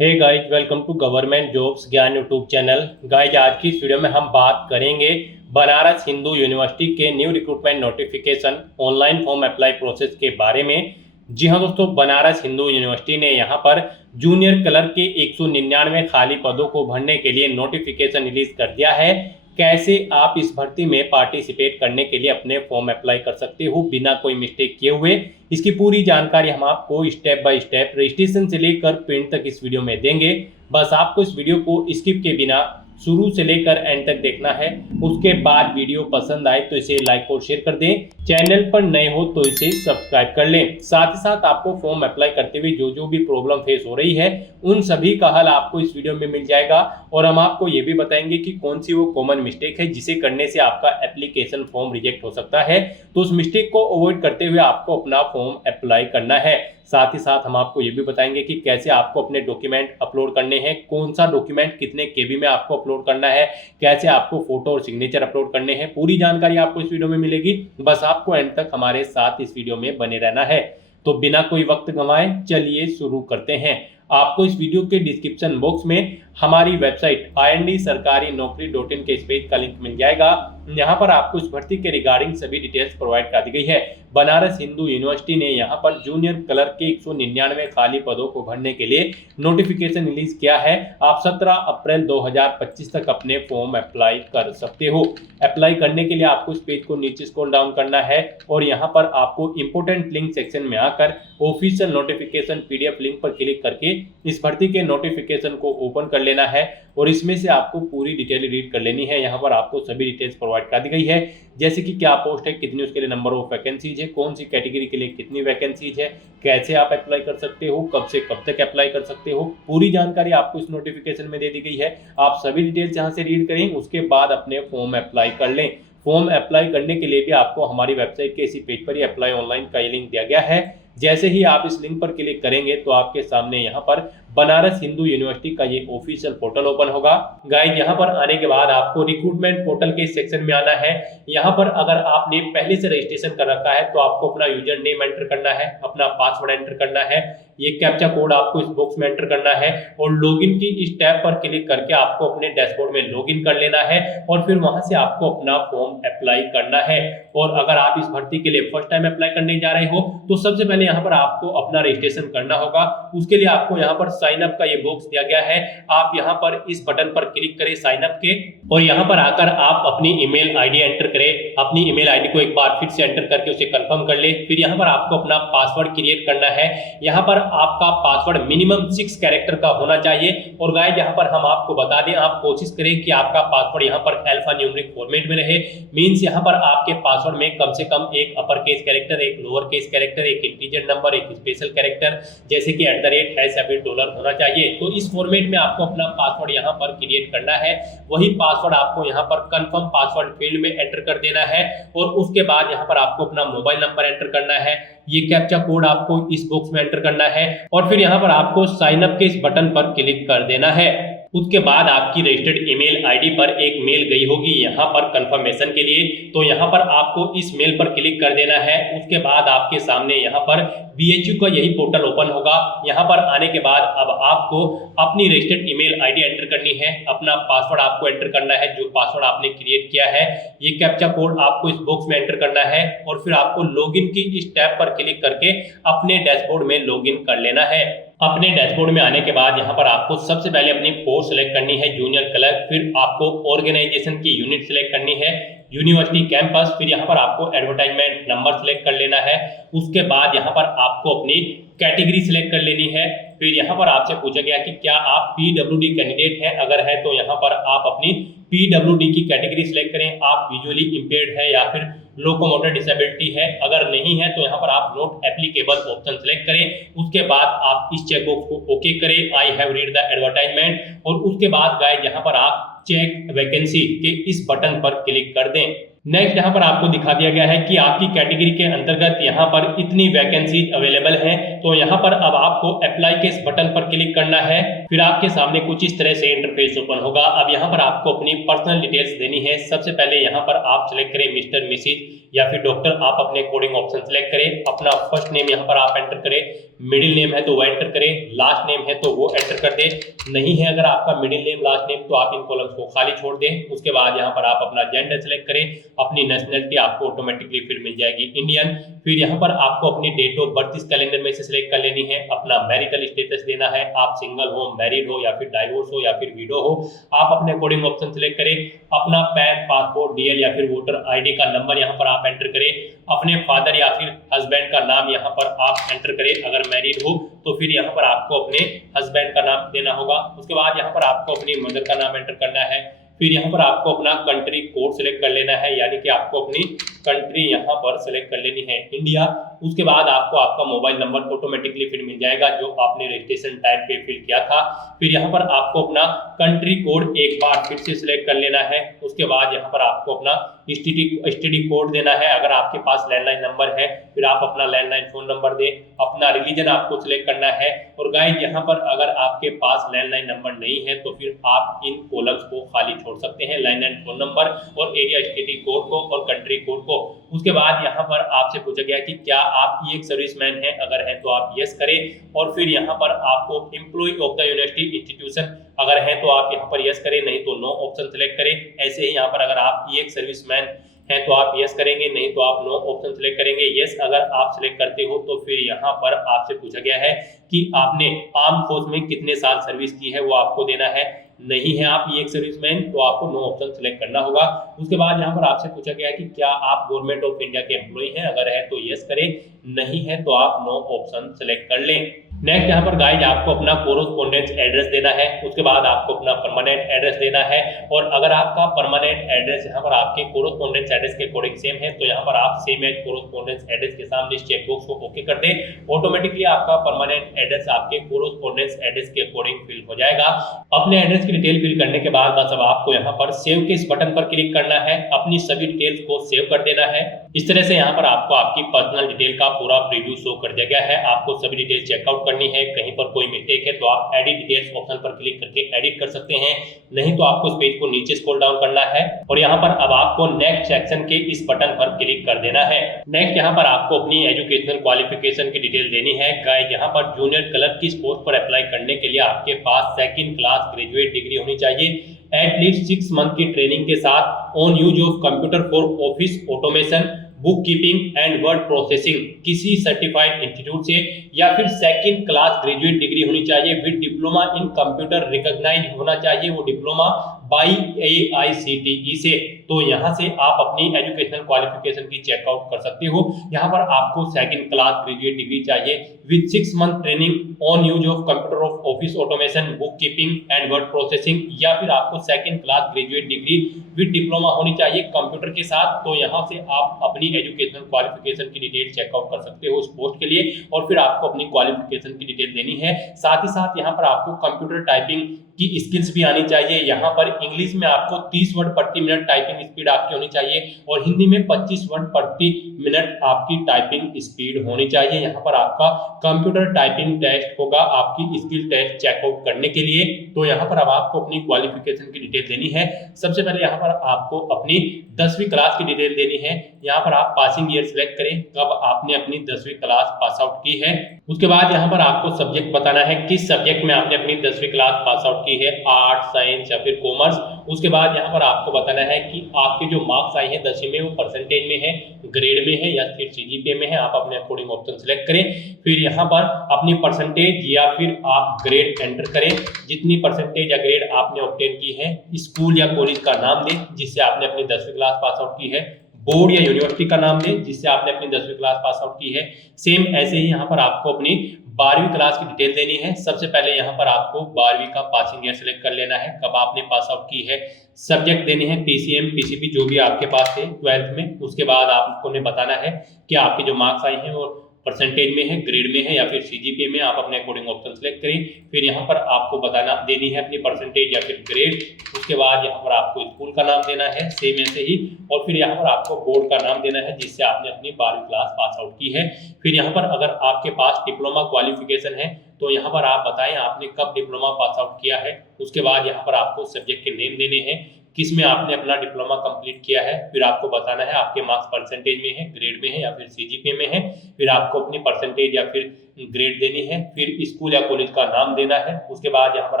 Hey guys, welcome to government jobs Gyan YouTube channel. Guys, आज की इस वीडियो में हम बात करेंगे बनारस हिंदू यूनिवर्सिटी के new recruitment notification online form apply process के बारे में। जी हाँ दोस्तों, बनारस हिंदू यूनिवर्सिटी ने यहाँ पर जूनियर क्लर्क के 199 खाली पदों को भरने के लिए नोटिफिकेशन रिलीज कर दिया है। कैसे आप इस भर्ती में पार्टिसिपेट करने के लिए अपने फॉर्म अप्लाई कर सकते हो बिना कोई मिस्टेक किए हुए, इसकी पूरी जानकारी हम आपको स्टेप बाय स्टेप रजिस्ट्रेशन से लेकर प्रिंट तक इस वीडियो में देंगे। बस आपको इस वीडियो को स्किप के बिना शुरू से लेकर एंड तक देखना है। उसके बाद वीडियो पसंद आए तो इसे लाइक और शेयर कर दें। चैनल पर नए हो तो इसे सब्सक्राइब कर लें। साथ ही साथ आपको फॉर्म अप्लाई करते हुए जो भी प्रॉब्लम फेस हो रही है उन सभी का हल आपको इस वीडियो में मिल जाएगा। और हम आपको ये भी बताएंगे कि कौन सी वो कॉमन मिस्टेक है जिसे करने से आपका एप्लीकेशन फॉर्म रिजेक्ट हो सकता है। तो उस मिस्टेक को अवॉइड करते हुए आपको अपना फॉर्म अप्लाई करना है। साथ ही साथ हम आपको ये भी बताएंगे कि कैसे आपको अपने डॉक्यूमेंट अपलोड करने हैं, कौन सा डॉक्यूमेंट कितने केबी में आपको अपलोड करना है, कैसे आपको फोटो और सिग्नेचर अपलोड करने हैं। पूरी जानकारी आपको इस वीडियो में मिलेगी। बस आपको एंड तक हमारे साथ इस वीडियो में बने रहना है। तो बिना कोई वक्त गंवाए चलिए शुरू करते हैं। आपको इस वीडियो के डिस्क्रिप्शन बॉक्स में हमारी वेबसाइट IND-sarkari-naukri.in के इस पेज का लिंक मिल जाएगा। यहाँ पर आपको इस भर्ती के रिगार्डिंग सभी डिटेल्स प्रोवाइड कर दी गई है। बनारस हिंदू यूनिवर्सिटी ने यहाँ पर जूनियर क्लर्क के 199 खाली पदों को भरने के लिए नोटिफिकेशन रिलीज किया है। आप 17 अप्रैल 2025 तक अपने फॉर्म अप्लाई कर सकते हो। अप्लाई करने के लिए आपको इस पेज को नीचे स्क्रॉल डाउन करना है और यहाँ पर आपको इंपोर्टेंट लिंक सेक्शन में आकर ऑफिशियल नोटिफिकेशन PDF लिंक पर क्लिक करके इस भर्ती के नोटिफिकेशन को ओपन कर लेना है और इसमें से आपको पूरी डिटेल रीड कर लेनी है। यहाँ पर आपको सभी डिटेल्स प्रोवाइड कर दी गई है, जैसे कि क्या पोस्ट है, कितनी उसके लिए नंबर ऑफ वैकेंसीज है, कौन सी कैटेगरी के लिए कितनी वैकेंसीज है, कैसे आप अप्लाई कर सकते हो, कब से कब तक अप्लाई कर सकते हो। पूरी जानकारी आपको इस नोटिफिकेशन में दे दी गई है। आप सभी डिटेल्स यहाँ से रीड करें, उसके बाद अपने फॉर्म अप्लाई कर लें। फॉर्म अप्लाई करने के लिए भी आपको हमारी वेबसाइट के इसी पेज पर ही अप्लाई ऑनलाइन का ये लिंक दिया गया है। जैसे ही आप इस लिंक पर क्लिक करेंगे तो आपके सामने यहाँ पर बनारस हिंदू यूनिवर्सिटी का ये ऑफिशियल पोर्टल ओपन होगा। गाइस, यहाँ पर आने के बाद आपको रिक्रूटमेंट पोर्टल के सेक्शन में आना है। यहाँ पर अगर आपने पहले से रजिस्ट्रेशन कर रखा है तो आपको अपना यूजर नेम एंटर करना है, अपना पासवर्ड एंटर करना है, ये कैप्चा कोड आपको इस बॉक्स में एंटर करना है और लॉगिन की इस टैब पर क्लिक करके आपको अपने डैशबोर्ड में लॉगिन कर लेना है और फिर वहां से आपको अपना फॉर्म अप्लाई करना है। और अगर आप इस भर्ती के लिए फर्स्ट टाइम अप्लाई करने जा रहे हो तो सबसे पहले यहाँ पर आपको अपना रजिस्ट्रेशन करना होगा। उसके लिए आपको यहाँ पर साइन अप का ये बॉक्स दिया गया है। आप यहाँ पर इस बटन पर क्लिक करें साइन अप के और यहाँ पर आकर आप अपनी ईमेल आईडी एंटर करें। अपनी ईमेल आईडी को एक बार फिर से एंटर करके उसे कंफर्म कर ले। फिर यहाँ पर आपको अपना पासवर्ड क्रिएट करना है। यहाँ पर आपका पासवर्ड मिनिमम 6 कैरेक्टर का होना चाहिए। और गाइस, यहाँ पर हम आपको बता दें, आप कोशिश करें कि आपका पासवर्ड यहाँ पर अल्फा न्यूमेरिक फॉर्मेट में रहे। मींस यहाँ पर आपके पासवर्ड में कम से कम एक अपर केस कैरेक्टर, एक लोअर केस कैरेक्टर, एक इंटीजर नंबर, एक स्पेशल कैरेक्टर जैसे कि $@ होना चाहिए। तो इस फॉर्मेट में आपको अपना पासवर्ड यहाँ पर क्रिएट करना है। वही पासवर्ड आपको यहाँ पर कंफर्म पासवर्ड फील्ड में एंटर कर देना है और उसके बाद यहाँ पर आपको अपना मोबाइल नंबर एंटर करना है। ये कैप्चा कोड आपको इस बॉक्स में एंटर करना है और फिर यहाँ पर आपको साइन अप के इस बटन पर क्लिक कर देना है। उसके बाद आपकी रजिस्टर्ड ईमेल आईडी पर एक मेल गई होगी यहाँ पर कंफर्मेशन के लिए। तो यहाँ पर आपको इस मेल पर क्लिक कर देना है। उसके बाद आपके सामने यहाँ पर BHU का यही पोर्टल ओपन होगा। यहाँ पर आने के बाद अब आपको अपनी रजिस्टर्ड ईमेल आईडी एंटर करनी है, अपना पासवर्ड आपको एंटर करना है जो पासवर्ड आपने क्रिएट किया है। ये कैप्चा कोड आपको इस बॉक्स में एंटर करना है और फिर आपको लॉगिन की इस टैब पर क्लिक करके अपने डैशबोर्ड में लॉगिन कर लेना है। अपने डैशबोर्ड में आने के बाद यहाँ पर आपको सबसे पहले अपनी पोस्ट सेलेक्ट करनी है जूनियर क्लर्क, फिर आपको ऑर्गेनाइजेशन की यूनिट सेलेक्ट करनी है, यूनिवर्सिटी कैंपस, फिर यहाँ पर आपको एडवर्टाइजमेंट नंबर सेलेक्ट कर लेना है। उसके बाद यहाँ पर आपको अपनी कैटेगरी सिलेक्ट कर लेनी है। फिर यहाँ पर आपसे पूछा गया कि क्या आप PWD कैंडिडेट हैं, अगर है तो यहाँ पर आप अपनी PWD की कैटेगरी सिलेक्ट करें। आप विजुअली इंपेयर्ड है या फिर लोकोमोटर डिसेबिलिटी है, अगर नहीं है तो यहाँ पर आप नॉट एप्लीकेबल ऑप्शन सेलेक्ट करें। उसके बाद आप इस चेकबॉक्स को ओके करें, I have read the advertisement. और उसके बाद गाइस यहाँ पर आप चेक वैकेंसी के इस बटन पर क्लिक कर दें। नेक्स्ट यहाँ पर आपको दिखा दिया गया है कि आपकी कैटेगरी के अंतर्गत यहाँ पर इतनी वैकेंसीज अवेलेबल हैं। तो यहाँ पर अब आपको अप्लाई के इस बटन पर क्लिक करना है। फिर आपके सामने कुछ इस तरह से इंटरफेस ओपन होगा। अब यहाँ पर आपको अपनी पर्सनल डिटेल्स देनी है। सबसे पहले यहाँ पर आप सिलेक्ट करें मिस्टर मिसिज या फिर डॉक्टर आप अपने अकॉर्डिंग ऑप्शन सेलेक्ट करें। अपना फर्स्ट नेम यहाँ पर आप एंटर करें, मिडिल नेम है तो वो एंटर करें, लास्ट नेम है तो वो एंटर कर दें। नहीं है अगर आपका मिडिल नेम लास्ट नेम तो आप इन कॉलम्स को खाली छोड़ दें। उसके बाद यहाँ पर आप अपना जेंडर सेलेक्ट करें, अपनी नेशनलिटी आपको ऑटोमेटिकली फिर मिल जाएगी इंडियन। फिर यहाँ पर आपको अपनी डेट ऑफ बर्थ इस कैलेंडर में से सिलेक्ट कर लेनी है। अपना मैरिटल स्टेटस देना है, आप सिंगल हो, मैरिड हो या फिर डाइवोर्स हो या फिर विडो हो, आप अपने अकॉर्डिंग ऑप्शन सेलेक्ट करें। अपना पैन, पासपोर्ट, डीएल या फिर वोटर आईडी का नंबर यहाँ पर आप एंटर करें। अपने फादर या फिर हस्बैंड का नाम यहाँ पर आप एंटर करें, अगर मैरिड हो तो फिर यहाँ पर आपको अपने हस्बैंड का नाम देना होगा। उसके बाद यहाँ पर आपको अपनी मदर का नाम एंटर करना है। फिर यहाँ पर आपको अपना कंट्री कोड सेलेक्ट कर लेना है, यानी कि आपको अपनी कंट्री यहाँ पर सेलेक्ट कर लेनी है इंडिया। उसके बाद आपको आपका मोबाइल नंबर ऑटोमेटिकली फिर मिल जाएगा जो आपने रजिस्ट्रेशन टाइम पे फिल किया था। फिर यहाँ पर आपको अपना कंट्री कोड एक बार फिर से सिलेक्ट कर लेना है। उसके बाद यहाँ पर आपको अपना एसटीडी कोड देना है, अगर आपके पास लैंडलाइन नंबर है फिर आप अपना लैंडलाइन फोन नंबर दें। अपना रिलीजन आपको सिलेक्ट करना है। और गाइस यहाँ पर अगर आपके पास लैंडलाइन नंबर नहीं है तो फिर आप इन कॉलम्स को खाली छोड़ सकते हैं, लैंडलाइन फोन नंबर और एरिया एसटीडी कोड को और कंट्री कोड को। उसके बाद यहाँ पर आपसे पूछा गया कि क्या आप एक सर्विसमैन हैं, अगर हैं तो आप यस करें। और फिर यहाँ पर आपको employ of the university institution, अगर हैं तो आप यहाँ पर यस करें, नहीं तो नो ऑप्शन सेलेक्ट करें। ऐसे ही यहाँ पर अगर आप एक सर्विसमैन हैं तो आप यस करेंगे, नहीं तो आप नो ऑप्शन सेलेक्ट करेंगे। यस अगर आप सिलेक्ट करते हो तो फिर यहाँ पर आपसे पूछा गया है कि आपने आर्म फोर्स में कितने साल सर्विस की है, वो आपको देना है। नहीं है आप ये एक सर्विसमैन तो आपको नो ऑप्शन सेलेक्ट करना होगा। उसके बाद यहाँ पर आपसे पूछा गया है कि क्या आप गवर्नमेंट ऑफ इंडिया के एम्प्लॉय हैं, अगर है तो यस करें, नहीं है तो आप नो ऑप्शन सेलेक्ट कर लें। नेक्स्ट यहाँ पर गाइज आपको अपना कोरोस्पोंडेंस एड्रेस देना है। उसके बाद आपको अपना परमानेंट एड्रेस देना है। और अगर आपका परमानेंट एड्रेस यहाँ पर आपके कोरोस्पोंडेंस एड्रेस के अकॉर्डिंग सेम है तो यहाँ पर आप सेम एज कोरोस्पोंडेंस एड्रेस के सामने इस चेक बॉक्स को ओके कर दें। ऑटोमेटिकली आपका परमानेंट एड्रेस आपके कोरोस्पोंडेंस एड्रेस के अकॉर्डिंग फिल हो जाएगा। अपने एड्रेस की डिटेल फिल करने के बाद बस अब आपको यहाँ पर सेव के इस बटन पर क्लिक करना है, अपनी सभी डिटेल्स को सेव कर देना है। इस तरह से यहाँ पर आपको आपकी पर्सनल डिटेल का पूरा प्रीव्यू शो कर दिया गया है। आपको सभी डिटेल चेकआउट करनी है। कहीं पर कोई मिस्टेक है तो आप एडिट डिटेल्स ऑप्शन पर क्लिक करके एडिट कर सकते हैं, नहीं तो आपको इस पेज को नीचे स्क्रॉल डाउन करना है और यहाँ पर अब आपको नेक्स्ट सेक्शन के इस बटन पर क्लिक कर देना है। नेक्स्ट यहाँ पर आपको अपनी एजुकेशनल क्वालिफिकेशन की डिटेल देनी है। गाइस यहाँ पर जूनियर क्लर्क की पोस्ट पर अप्लाई करने के लिए आपके पास सेकंड क्लास ग्रेजुएट डिग्री होनी चाहिए, एटलीस्ट 6 मंथ की ट्रेनिंग के साथ on use of computer for office automation, book keeping and word processing किसी सर्टिफाइड इंस्टीट्यूट से, या फिर सेकंड क्लास ग्रेजुएट डिग्री होनी चाहिए with diploma in computer recognise होना चाहिए, वो डिप्लोमा बाई AICTE से। तो यहाँ से आप अपनी एजुकेशनल क्वालिफिकेशन की चेकआउट कर सकते हो। यहाँ पर आपको सेकंड क्लास ग्रेजुएट डिग्री चाहिए with 6 month training on use of computer of office automation, book keeping and word processing, या फिर आपको second class graduate degree with diploma होनी चाहिए कंप्यूटर के साथ। तो यहाँ से आप अपनी एजुकेशनल क्वालिफिकेशन की डिटेल चेकआउट कर सकते हो उस पोस्ट के लिए और फिर आपको अपनी क्वालिफिकेशन की डिटेल देनी है। साथ ही साथ यहाँ पर आपको कंप्यूटर टाइपिंग की स्किल्स भी आनी चाहिए। यहाँ पर इंग्लिश में आपको 30 वर्ड प्रति मिनट टाइपिंग स्पीड आपकी होनी चाहिए और हिंदी में 25 वर्ड प्रति मिनट आपकी टाइपिंग स्पीड होनी चाहिए। यहाँ पर आपका कंप्यूटर टाइपिंग टेस्ट होगा आपकी स्किल टेस्ट चेकआउट करने के लिए। तो यहाँ पर अब आपको अपनी क्वालिफिकेशन की डिटेल देनी है। सबसे पहले यहाँ पर आपको अपनी 10वीं क्लास की डिटेल देनी है। यहाँ पर आप पासिंग ईयर सिलेक्ट करें, कब आपने अपनी 10वीं क्लास पास आउट की है। उसके बाद यहाँ पर आपको सब्जेक्ट बताना है, किस सब्जेक्ट में आपने अपनी 10वीं क्लास पास आउट की है, आर्ट, साइंस या फिर कॉमर्स। उसके बाद यहाँ पर आपको बताना है कि आपके जो मार्क्स आए हैं 10वीं में वो परसेंटेज में है, ग्रेड में है या फिर CGPA में है, आप अपने अकॉर्डिंग ऑप्शन सेलेक्ट करें। फिर यहाँ पर अपनी परसेंटेज या फिर आप ग्रेड एंटर करें, जितनी परसेंटेज या ग्रेड आपने ऑब्टेन की है। स्कूल या कॉलेज का नाम दें जिससे आपने अपनी 10वीं क्लास पास आउट की है, बोर्ड या यूनिवर्सिटी का नाम दें जिससे आपने अपनी 10वीं क्लास पास आउट की है। सेम ऐसे ही यहाँ पर आपको अपनी 12वीं क्लास की डिटेल देनी है। सबसे पहले यहाँ पर आपको 12वीं का पासिंग ईयर सेलेक्ट कर लेना है, कब आपने पास आउट की है। सब्जेक्ट देने हैं PCM, PCB जो भी आपके पास है 12th में। उसके बाद आपको ने बताना है कि आपके जो मार्क्स आए हैं वो परसेंटेज में है, ग्रेड में है या फिर CGPA में, आप अपने अकॉर्डिंग ऑप्शन सेलेक्ट करें। फिर यहाँ पर आपको बताना देनी है अपनी परसेंटेज या फिर ग्रेड। उसके बाद यहाँ पर आपको स्कूल का नाम देना है सेम ऐसे ही, और फिर यहाँ पर आपको बोर्ड का नाम देना है जिससे आपने अपनी 12वीं क्लास पास आउट की है। फिर यहाँ पर अगर आपके पास डिप्लोमा क्वालिफिकेशन है तो यहाँ पर आप बताएं आपने कब डिप्लोमा पास आउट किया है। उसके बाद यहाँ पर आपको सब्जेक्ट के नेम देने हैं, किस में आपने अपना डिप्लोमा कंप्लीट किया है, फिर आपको बताना है आपके मार्क्स परसेंटेज में है, ग्रेड में है या फिर सीजीपीए में है, फिर आपको अपनी परसेंटेज या फिर ग्रेड देनी है, फिर स्कूल या कॉलेज का नाम देना है, उसके बाद यहाँ पर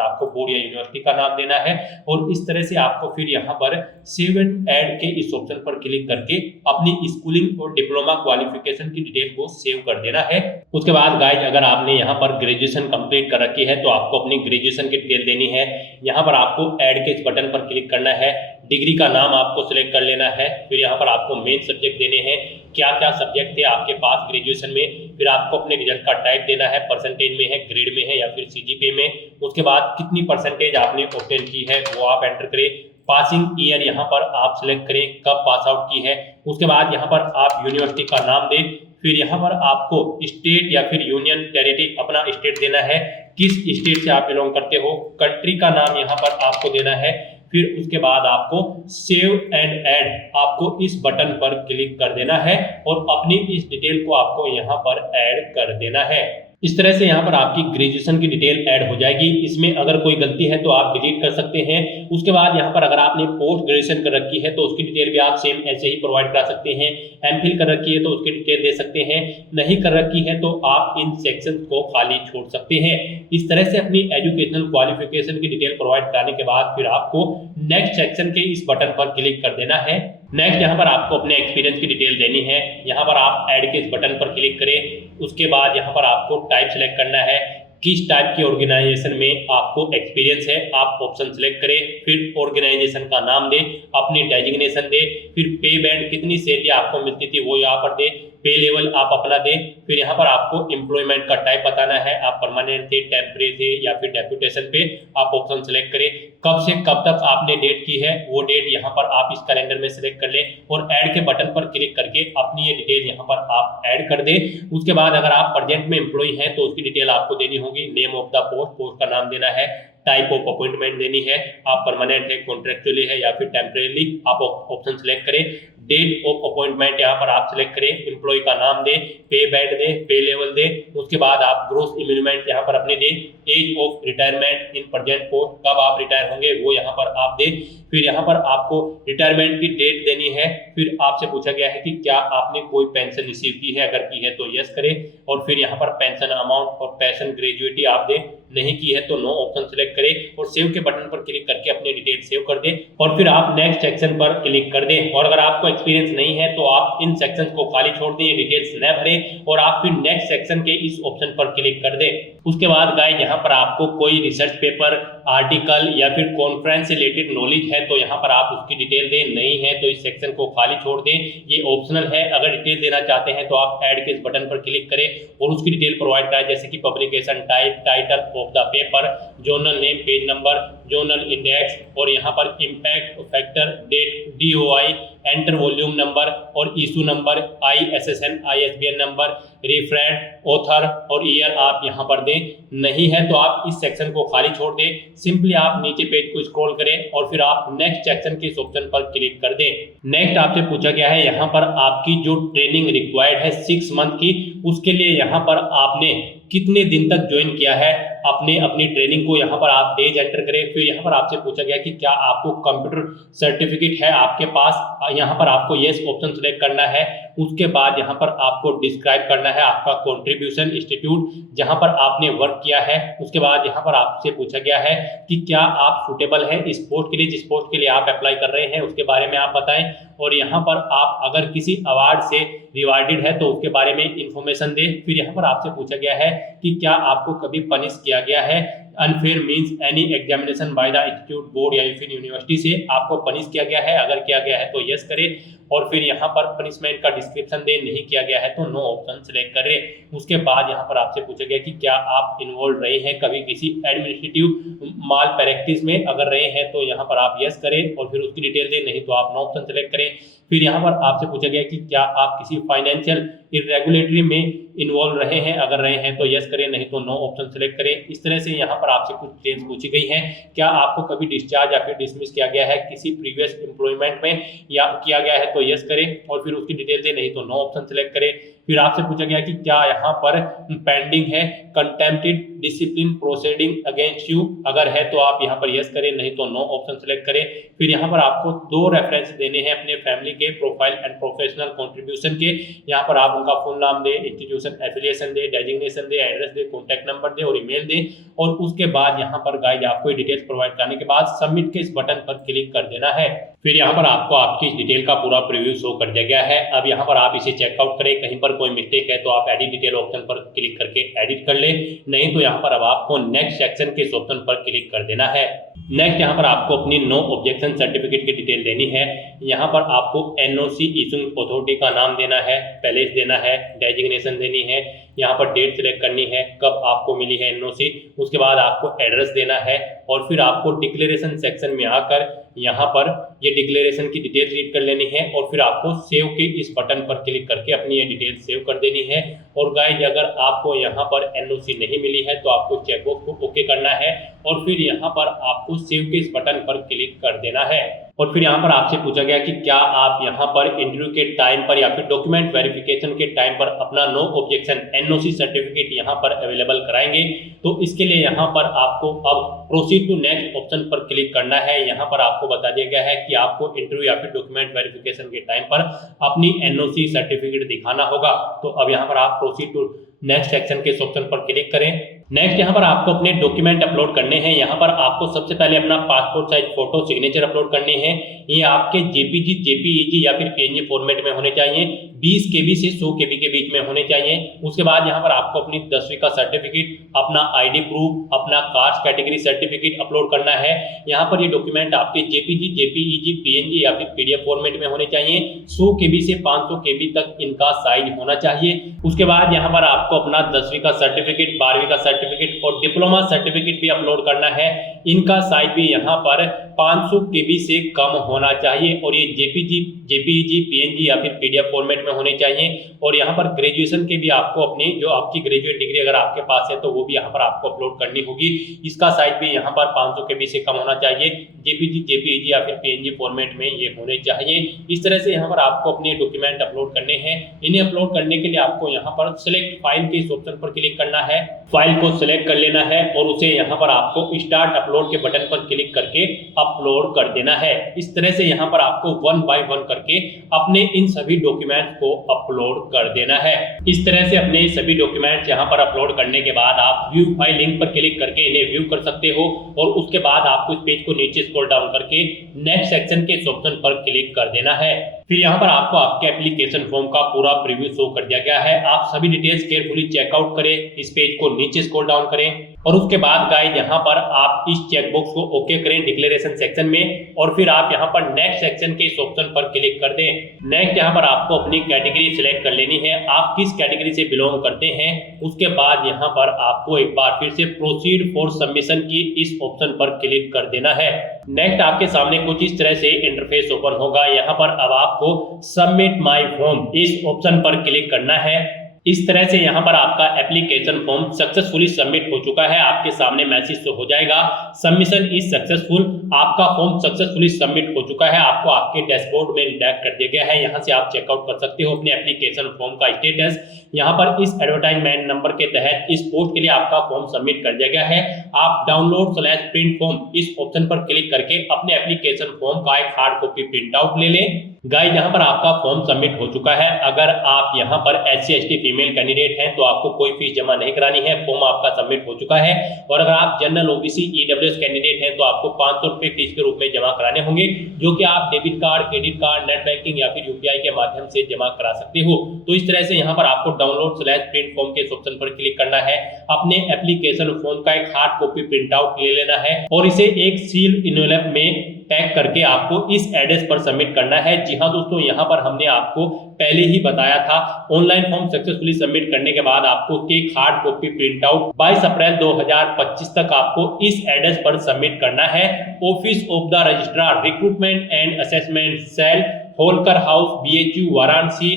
आपको बोर्ड या यूनिवर्सिटी का नाम देना है और इस तरह से आपको फिर यहाँ पर सेव एंड ऐड के इस ऑप्शन पर क्लिक करके अपनी स्कूलिंग और डिप्लोमा क्वालिफिकेशन की डिटेल को सेव कर देना है। उसके बाद गाइज अगर आपने यहाँ पर ग्रेजुएशन कंप्लीट कर रखी है तो आपको अपनी ग्रेजुएशन की डिटेल देनी है। यहाँ पर आपको ऐड के इस बटन पर क्लिक करना है, डिग्री का नाम आपको सिलेक्ट कर लेना है, फिर यहाँ पर आपको मेन सब्जेक्ट देने हैं, क्या क्या सब्जेक्ट थे आपके पास ग्रेजुएशन में, फिर आपको अपने रिजल्ट का टाइप देना है, परसेंटेज में है, ग्रेड में है या फिर सीजीपीए में, उसके बाद कितनी परसेंटेज आपने ऑब्टेन की है वो आप एंटर करें, पासिंग ईयर यहाँ पर आप सिलेक्ट करें कब पास आउट की है, उसके बाद यहाँ पर आप यूनिवर्सिटी का नाम दें, फिर यहाँ पर आपको स्टेट या फिर यूनियन टेरिटरी अपना स्टेट देना है, किस स्टेट से आप बिलोंग करते हो, कंट्री का नाम यहाँ पर आपको देना है, फिर उसके बाद आपको सेव एंड ऐड आपको इस बटन पर क्लिक कर देना है और अपनी इस डिटेल को आपको यहाँ पर ऐड कर देना है। इस तरह से यहाँ पर आपकी ग्रेजुएशन की डिटेल ऐड हो जाएगी। इसमें अगर कोई गलती है तो आप डिलीट कर सकते हैं। उसके बाद यहाँ पर अगर आपने पोस्ट ग्रेजुएशन कर रखी है तो उसकी डिटेल भी आप सेम ऐसे ही प्रोवाइड करा सकते हैं। एमफिल कर रखी है तो उसकी डिटेल दे सकते हैं, नहीं कर रखी है तो आप इन सेक्शन को खाली छोड़ सकते हैं। इस तरह से अपनी एजुकेशनल क्वालिफिकेशन की डिटेल प्रोवाइड कराने के बाद फिर आपको नेक्स्ट सेक्शन के इस बटन पर क्लिक कर देना है। नेक्स्ट यहाँ पर आपको अपने एक्सपीरियंस की डिटेल देनी है। यहाँ पर आप ऐड के इस बटन पर क्लिक करें, उसके बाद यहाँ पर आपको टाइप सेलेक्ट करना है, किस टाइप की ऑर्गेनाइजेशन में आपको एक्सपीरियंस है आप ऑप्शन सेलेक्ट करें, फिर ऑर्गेनाइजेशन का नाम दें, अपनी डेजिग्नेशन दें, फिर पे बैंड कितनी सैलरी आपको मिलती थी वो यहाँ पर दें, पे लेवल आप अपना दें, फिर यहाँ पर आपको एम्प्लॉयमेंट का टाइप बताना है, आप परमानेंट थे, टेम्परेरी थे या फिर डेप्यूटेशन पे आप ऑप्शन सेलेक्ट करें, कब से कब तक आपने डेट की है वो डेट यहाँ पर आप इस कैलेंडर में सेलेक्ट कर लें और ऐड के बटन पर क्लिक करके अपनी ये डिटेल यहाँ पर आप ऐड कर दें। उसके बाद अगर आप प्रेजेंट में एम्प्लॉय हैं तो उसकी डिटेल आपको देनी होगी, name of the post, post का नाम देना है, टाइप ऑफ अपॉइंटमेंट देनी है, आप परमानेंट है, कॉन्ट्रेक्चुअली है या फिर टेम्परेरी आप ऑप्शन सेलेक्ट करें, डेट ऑफ अपॉइंटमेंट यहाँ पर आप सिलेक्ट करें, एम्प्लॉय का नाम दें, पे बैंड दें, पे लेवल दें, उसके बाद आप ग्रोस इम्यूनिमेंट यहाँ पर अपने दें, age of retirement in present post, कब आप रिटायर होंगे वो यहाँ पर आप दें, फिर यहाँ पर आपको रिटायरमेंट की डेट देनी है, फिर आपसे पूछा गया है कि क्या आपने कोई पेंशन रिसीव की है, अगर की है तो यस करें और फिर यहाँ पर पेंशन अमाउंट और पेंशन ग्रेजुएटी आप दें, नहीं की है तो नो ऑप्शन सेलेक्ट करें और सेव के बटन पर क्लिक करके अपने डिटेल सेव कर दें और फिर आप नेक्स्ट सेक्शन पर क्लिक कर दें। और अगर आपको एक्सपीरियंस नहीं है तो आप इन सेक्शंस को खाली छोड़ दें, डिटेल्स न भरें और आप फिर नेक्स्ट सेक्शन के इस ऑप्शन पर क्लिक कर दें। उसके बाद गाइस यहाँ पर आपको कोई रिसर्च पेपर, आर्टिकल या फिर कॉन्फ्रेंस से रिलेटेड नॉलेज है तो यहाँ पर आप उसकी डिटेल दें, नहीं है तो इस सेक्शन को खाली छोड़ दें, ये ऑप्शनल है। अगर डिटेल देना चाहते हैं तो आप ऐड के इस बटन पर क्लिक करें और उसकी डिटेल प्रोवाइड कराएं, जैसे कि publication type, title of the paper, journal name, page number, journal index और यहाँ पर impact factor, date, DOI, enter volume number और issue number, ISSN, ISBN number, reference, author और ईयर आप यहाँ पर दें, नहीं है तो आप इस सेक्शन को खाली छोड़ दें। सिंपली आप नीचे पेज को स्क्रॉल करें और फिर आप नेक्स्ट सेक्शन के इस ऑप्शन पर क्लिक कर दें। नेक्स्ट आपसे पूछा गया है यहाँ पर आपकी जो ट्रेनिंग रिक्वायर्ड है 6 मंथ की, उसके लिए यहाँ पर आपने कितने दिन तक ज्वाइन किया है, अपनी ट्रेनिंग को यहाँ पर आप डेज एंटर करें। फिर यहाँ पर आपसे पूछा गया कि क्या आपको कंप्यूटर सर्टिफिकेट है आपके पास, यहाँ पर आपको यस ऑप्शन सेलेक्ट करना है। उसके बाद यहाँ पर आपको डिस्क्राइब करना है आपका कंट्रीब्यूशन इंस्टीट्यूट जहाँ पर आपने वर्क किया है। उसके बाद यहाँ पर आपसे पूछा गया है कि क्या आप सुटेबल हैं इस पोस्ट के लिए, जिस पोस्ट के लिए आप अप्लाई कर रहे हैं उसके बारे में आप बताएं। और यहाँ पर आप अगर किसी अवार्ड से रिवार्डेड है तो उसके बारे में इंफॉर्मेशन दें। फिर यहाँ पर आपसे पूछा गया है कि क्या आपको कभी पनिश किया गया है, unfair means any examination by the institute, board या फिर यूनिवर्सिटी से आपको पनिश किया गया है, अगर किया गया है तो यस करें और फिर यहाँ पर पनिशमेंट का डिस्क्रिप्शन दे, नहीं किया गया है तो नो ऑप्शन सेलेक्ट करें। उसके बाद यहाँ पर आपसे पूछा गया कि क्या आप इन्वॉल्व रहे हैं कभी किसी एडमिनिस्ट्रेटिव माल प्रैक्टिस में, अगर रहे हैं तो यहाँ पर आप यस करें और फिर उसकी डिटेल दें, नहीं तो आप नो ऑप्शन सेलेक्ट करें। फिर यहाँ पर आपसे पूछा गया कि क्या आप किसी फाइनेंशियल इरेगुलेटरी में इन्वॉल्व रहे हैं, अगर रहे हैं तो यस करें, नहीं तो नो ऑप्शन सेलेक्ट करें। इस तरह से यहाँ पर आपसे कुछ डिटेल्स पूछी गई हैं। क्या आपको कभी डिस्चार्ज या फिर डिसमिस किया गया है किसी प्रीवियस एम्प्लॉयमेंट में, या किया गया है तो यस करें और फिर उसकी डिटेल दें, नहीं तो नो ऑप्शन सेलेक्ट करें। फिर आपसे पूछा गया कि क्या यहाँ पर पेंडिंग है कंटेम्प्टेड डिसिप्लिन प्रोसीडिंग अगेंस्ट यू, अगर है तो आप यहाँ पर यस करें, नहीं तो नो ऑप्शन सेलेक्ट करें। फिर यहाँ पर आपको 2 रेफरेंस देने हैं अपने फैमिली के प्रोफाइल एंड प्रोफेशनल कंट्रीब्यूशन के। यहाँ पर आप उनका फुल नाम दें, इंस्टीट्यूशन एफिलिएशन दें, डेजिग्नेशन दें, एड्रेस दें, कॉन्टैक्ट नंबर दें और ईमेल दें। और उसके बाद यहाँ पर गाइज आपको डिटेल्स प्रोवाइड करने के बाद सबमिट के इस बटन पर क्लिक कर देना है। फिर यहाँ पर आपको आपकी इस डिटेल का पूरा प्रीव्यू शो कर दिया गया है। अब यहाँ पर आप इसे चेकआउट करें, कहीं पर कोई मिस्टेक है तो आप एडिट डिटेल ऑप्शन पर क्लिक करके एडिट कर ले, नहीं तो यहाँ पर अब आपको नेक्स्ट सेक्शन के इस ऑप्शन पर क्लिक कर देना है। नेक्स्ट यहाँ पर आपको अपनी नो ऑब्जेक्शन सर्टिफिकेट की डिटेल देनी है। यहाँ पर आपको एनओसी इशूइंग अथॉरिटी का नाम देना है, पैलेस देना है, डेजिग्नेशन देनी है, यहाँ पर डेट सिलेक्ट करनी है कब आपको मिली है एनओसी, उसके बाद आपको एड्रेस देना है और फिर आपको डिक्लेरेशन सेक्शन में आकर यहाँ पर ये डिक्लेरेशन की डिटेल रीड कर लेनी है और फिर आपको सेव के इस बटन पर क्लिक करके अपनी ये डिटेल सेव कर देनी है। और गाइज अगर आपको यहाँ पर एनओसी नहीं मिली है तो आपको चेकबॉक्स को ओके करना है और फिर यहाँ पर आपको सेव के इस बटन पर क्लिक कर देना है। और फिर यहाँ पर आपसे पूछा गया कि क्या आप यहाँ पर इंटरव्यू के टाइम पर या फिर डॉक्यूमेंट वेरिफिकेशन के टाइम पर अपना नो ऑब्जेक्शन एनओसी सर्टिफिकेट यहाँ पर अवेलेबल कराएंगे। तो इसके लिए यहाँ पर आपको अब प्रोसीड टू नेक्स्ट ऑप्शन पर क्लिक करना है। यहाँ पर आपको बता दिया गया है कि आपको इंटरव्यू या फिर डॉक्यूमेंट वेरिफिकेशन के टाइम पर अपनी एनओसी सर्टिफिकेट दिखाना होगा। तो अब यहाँ पर आप प्रोसीड टू नेक्स्ट सेक्शन के ऑप्शन पर क्लिक करें। नेक्स्ट यहाँ पर आपको अपने डॉक्यूमेंट अपलोड करने हैं। यहाँ पर आपको सबसे पहले अपना passport size photo signature upload करने हैं। ये आपके जेपीजी, जेपीईजी या फिर पीएनजी फॉर्मेट में होने चाहिए, 20 केबी से 100 केबी के बीच में होने चाहिए। उसके बाद यहाँ पर आपको अपनी 10वीं का सर्टिफिकेट, अपना आईडी प्रूफ, अपना कास्ट कैटेगरी सर्टिफिकेट अपलोड करना है। यहाँ पर ये डॉक्यूमेंट आपके जेपीजी, जेपीईजी, पीएनजी या फिर पीडीएफ फॉर्मेट में होने चाहिए। 100 केबी से 500 केबी तक इनका साइज होना चाहिए। उसके बाद यहाँ पर आपको अपना 10वीं का सर्टिफिकेट, 12वीं का सर्टिफिकेट और डिप्लोमा सर्टिफिकेट भी अपलोड करना है। इनका साइज भी यहाँ पर 500 केबी से कम होना चाहिए और ये जेपीजी, जेपीईजी, पीएनजी या फिर पीडीएफ फॉर्मेट में होने चाहिए। और यहाँ पर ग्रेजुएशन के भी आपको अपनी जो आपकी ग्रेजुएट डिग्री अगर आपके पास है तो वो भी यहाँ पर आपको अपलोड करनी होगी। इसका साइज भी यहाँ पर 500 केबी से कम होना चाहिए। जेपीजी, जेपीईजी या फिर पीएनजी फॉर्मेट में ये होने चाहिए। इस तरह से यहाँ पर आपको अपने डॉक्यूमेंट अपलोड करने हैं। इन्हें अपलोड करने के लिए आपको यहाँ पर सिलेक्ट फाइल के इस ऑप्शन पर क्लिक करना है। फाइल को सिलेक्ट कर लेना है और उसे यहाँ पर आपको स्टार्ट अपलोड के बटन पर क्लिक करके अपलोड कर देना है। इस तरह से यहाँ पर आपको 1 बाय 1 करके अपने इन सभी डॉक्यूमेंट्स को अपलोड कर देना है। इस तरह से अपने सभी डॉक्यूमेंट्स यहाँ पर अपलोड करने के बाद आप व्यू फाइल लिंक पर क्लिक करके इन्हें व्यू कर सकते हो और उसके बाद आपको इस पेज को नीचे स्क्रॉल डाउन करके नेक्स्ट सेक्शन के इस ऑप्शन पर क्लिक कर देना है। फिर यहाँ पर आपको आपके एप्लीकेशन फॉर्म का पूरा प्रीव्यू शो कर दिया गया है। आप सभी डिटेल्स केयरफुली चेकआउट करें, इस पेज को नीचे स्क्रॉल डाउन करें और उसके बाद गाइस यहाँ पर आप इस चेकबॉक्स को ओके करें डिक्लेरेशन सेक्शन में और फिर आप यहाँ पर नेक्स्ट सेक्शन के इस ऑप्शन पर क्लिक कर दें। नेक्स्ट यहाँ पर आपको अपनी कैटेगरी सिलेक्ट कर लेनी है, आप किस कैटेगरी से बिलोंग करते हैं। उसके बाद यहाँ पर आपको एक बार फिर से प्रोसीड फॉर सबमिशन की इस ऑप्शन पर क्लिक कर देना है। नेक्स्ट आपके सामने कुछ इस तरह से इंटरफेस ओपन होगा। यहाँ पर अब आपको सबमिट माय फॉर्म इस ऑप्शन पर क्लिक करना है। इस तरह से यहाँ पर आपका एप्लीकेशन फॉर्म सक्सेसफुली सबमिट हो चुका है। आपके सामने मैसेज तो हो जाएगा सबमिशन इज सक्सेसफुल, आपका फॉर्म सक्सेसफुली सबमिट हो चुका है। आपको आपके डैशबोर्ड में रिडायरेक्ट कर दिया गया है। यहाँ से आप चेकआउट कर सकते हो अपने एप्लीकेशन फॉर्म का स्टेटस। यहाँ पर इस एडवर्टाइजमेंट नंबर के तहत इस पोस्ट के लिए आपका फॉर्म सबमिट कर दिया गया है। आप डाउनलोड/प्रिंट फॉर्म इस ऑप्शन पर क्लिक करके अपने एप्लीकेशन फॉर्म का एक हार्ड कॉपी प्रिंट आउट ले लें। गाइस यहाँ पर आपका फॉर्म सबमिट हो चुका है। अगर आप यहाँ पर SC/ST फीमेल कैंडिडेट हैं तो आपको कोई फीस जमा नहीं करानी है, फॉर्म आपका सबमिट हो चुका है। और अगर आप जनरल OBC EWS कैंडिडेट हैं तो आपको 500 रुपये फीस के रूप में जमा कराने होंगे, जो कि आप debit card, credit card, net banking या फिर UPI के माध्यम से जमा करा सकते हो। तो इस तरह से यहाँ पर आपको डाउनलोड/प्रिंट फॉर्म के ऑप्शन पर क्लिक करना है, अपने एप्लीकेशन फॉर्म का एक हार्ड कॉपी प्रिंट आउट ले लेना है और इसे एक सील इनवेलप में पैक करके आपको इस एड्रेस पर सबमिट करना है। जी हाँ दोस्तों, यहाँ पर हमने आपको पहले ही बताया था ऑनलाइन फॉर्म सक्सेसफुली सबमिट करने के बाद आपको एक hard copy print out 22 April 2025 तक आपको इस एड्रेस पर सबमिट करना है। Office of the registrar recruitment and assessment cell, Holkar house, BHU Varanasi,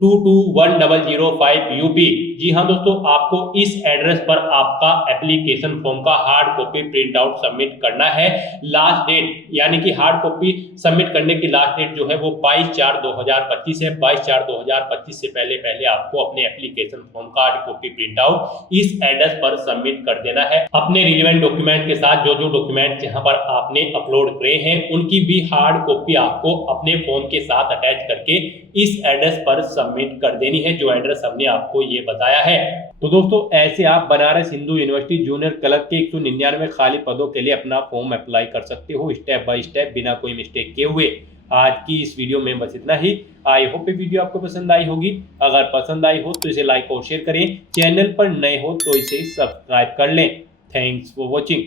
221005 UP. जी हाँ दोस्तों, आपको इस एड्रेस पर आपका एप्लीकेशन फॉर्म का hard copy print out submit करना है। लास्ट डेट यानी कि हार्ड कॉपी सबमिट करने की लास्ट डेट जो है वो 22/4/2025 है। 22/4/2025 से पहले पहले आपको अपने एप्लीकेशन फॉर्म का हार्ड कॉपी प्रिंट आउट इस एड्रेस पर सबमिट कर देना है। अपने रिलेवेंट डॉक्यूमेंट के साथ जो जो डॉक्यूमेंट यहाँ पर आपने अपलोड करे हैं उनकी भी हार्ड कॉपी आपको अपने फॉर्म के साथ अटैच करके इस एड्रेस पर सबमिट कर देनी है, जो एड्रेस हमने आपको ये बताया है। तो दोस्तों, ऐसे आप Banaras Hindu university junior clerk के 199 खाली पदों के लिए अपना फॉर्म अप्लाई कर सकते हो स्टेप बाय स्टेप, बिना कोई मिस्टेक किए हुए। आज की इस वीडियो में बस इतना ही। आई होप ये वीडियो आपको पसंद आई होगी। अगर पसंद आई हो तो इसे लाइक और शेयर करें। चैनल पर नए हो तो इसे सब्सक्राइब कर लें। Thanks for watching.